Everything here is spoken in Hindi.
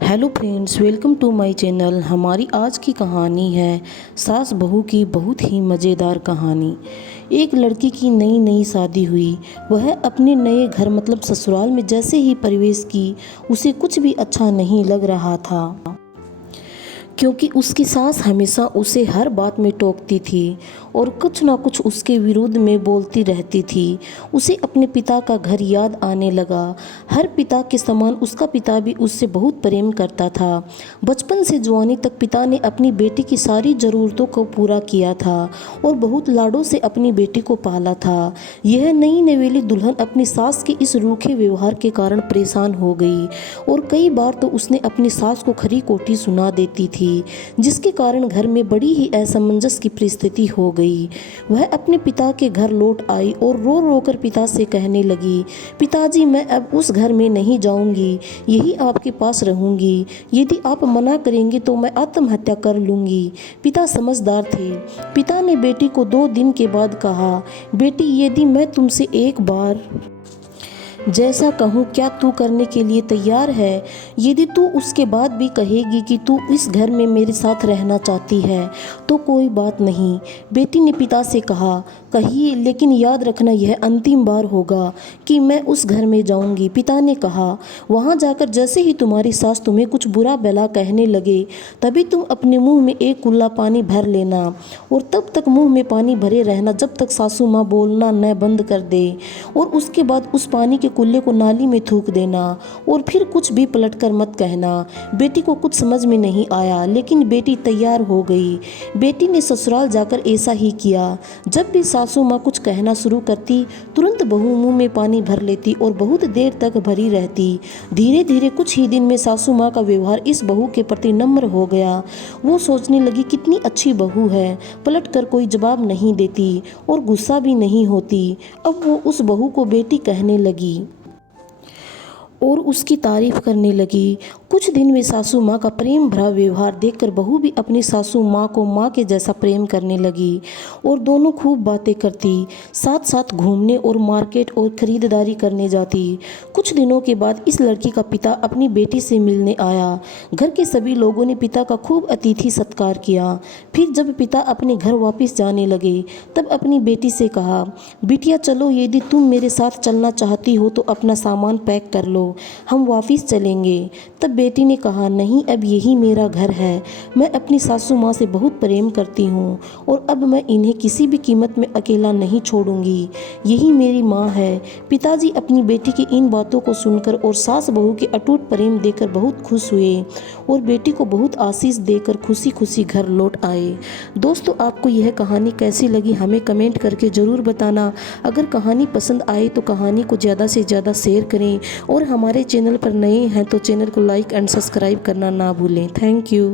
Hello friends, welcome to my channel. हमारी आज की कहानी है सास बहू की बहुत ही मज़ेदार कहानी। एक लड़की की नई नई शादी हुई। वह अपने नए घर मतलब ससुराल में जैसे ही प्रवेश की, उसे कुछ भी अच्छा नहीं लग रहा था, क्योंकि उसकी सास हमेशा उसे हर बात में टोकती थी और कुछ ना कुछ उसके विरोध में बोलती रहती थी। उसे अपने पिता का घर याद आने लगा। हर पिता के समान उसका पिता भी उससे बहुत प्रेम करता था। बचपन से जवानी तक पिता ने अपनी बेटी की सारी ज़रूरतों को पूरा किया था और बहुत लाडों से अपनी बेटी को पाला था। यह नई नवेली दुल्हन अपनी सास के इस रूखे व्यवहार के कारण परेशान हो गई और कई बार तो उसने अपनी सास को खरी खोटी सुना देती थी, जिसके कारण घर में बड़ी ही असमंजस की परिस्थिति हो गई। वह अपने पिता के घर लौट आई और रो रो कर पिता से कहने लगी, पिताजी, मैं अब उस घर में नहीं जाऊंगी, यही आपके पास रहूंगी। यदि आप मना करेंगे तो मैं आत्महत्या कर लूंगी। पिता समझदार थे। पिता ने बेटी को 2 दिन के बाद कहा, बेटी, यदि मैं तुमसे एक बार जैसा कहूँ क्या तू करने के लिए तैयार है? यदि तू उसके बाद भी कहेगी कि तू इस घर में मेरे साथ रहना चाहती है तो कोई बात नहीं। बेटी ने पिता से कहा, कहिए, लेकिन याद रखना यह अंतिम बार होगा कि मैं उस घर में जाऊंगी। पिता ने कहा, वहाँ जाकर जैसे ही तुम्हारी सास तुम्हें कुछ बुरा भला कहने लगे तभी तुम अपने मुंह में एक कुल्ला पानी भर लेना और तब तक मुंह में पानी भरे रहना जब तक सासू माँ बोलना न बंद कर दे, और उसके बाद उस पानी के कुल्ले को नाली में थूक देना और फिर कुछ भी पलटकर मत कहना। बेटी को कुछ समझ में नहीं आया, लेकिन बेटी तैयार हो गई। बेटी ने ससुराल जाकर ऐसा ही किया। जब भी सासू माँ कुछ कहना शुरू करती, तुरंत बहू मुंह में पानी भर लेती और बहुत देर तक भरी रहती। धीरे धीरे कुछ ही दिन में सासू माँ का व्यवहार इस बहू के प्रति नम्र हो गया। वो सोचने लगी, कितनी अच्छी बहू है, पलट कर कोई जवाब नहीं देती और गुस्सा भी नहीं होती। अब वो उस बहू को बेटी कहने लगी और उसकी तारीफ करने लगी। कुछ दिन में सासू माँ का प्रेम भरा व्यवहार देखकर बहू भी अपनी सासू माँ को माँ के जैसा प्रेम करने लगी और दोनों खूब बातें करती, साथ साथ घूमने और मार्केट और खरीदारी करने जाती। कुछ दिनों के बाद इस लड़की का पिता अपनी बेटी से मिलने आया। घर के सभी लोगों ने पिता का खूब अतिथि सत्कार किया। फिर जब पिता अपने घर वापस जाने लगे तब अपनी बेटी से कहा, बिटिया चलो, यदि तुम मेरे साथ चलना चाहती हो तो अपना सामान पैक कर लो, हम वापस चलेंगे। तब बेटी ने कहा, नहीं, अब यही मेरा घर है। मैं अपनी सासू माँ से बहुत प्रेम करती हूँ और अब मैं इन्हें किसी भी कीमत में अकेला नहीं छोड़ूंगी। यही मेरी माँ है। पिताजी अपनी बेटी की इन बातों को सुनकर और सास बहू के अटूट प्रेम देकर बहुत खुश हुए और बेटी को बहुत आशीष देकर खुशी खुशी घर लौट आए। दोस्तों, आपको यह कहानी कैसी लगी हमें कमेंट करके ज़रूर बताना। अगर कहानी पसंद आए तो कहानी को ज़्यादा से ज़्यादा शेयर करें और हमारे चैनल पर नए हैं तो चैनल को लाइक एंड सब्सक्राइब करना ना भूलें। Thank you.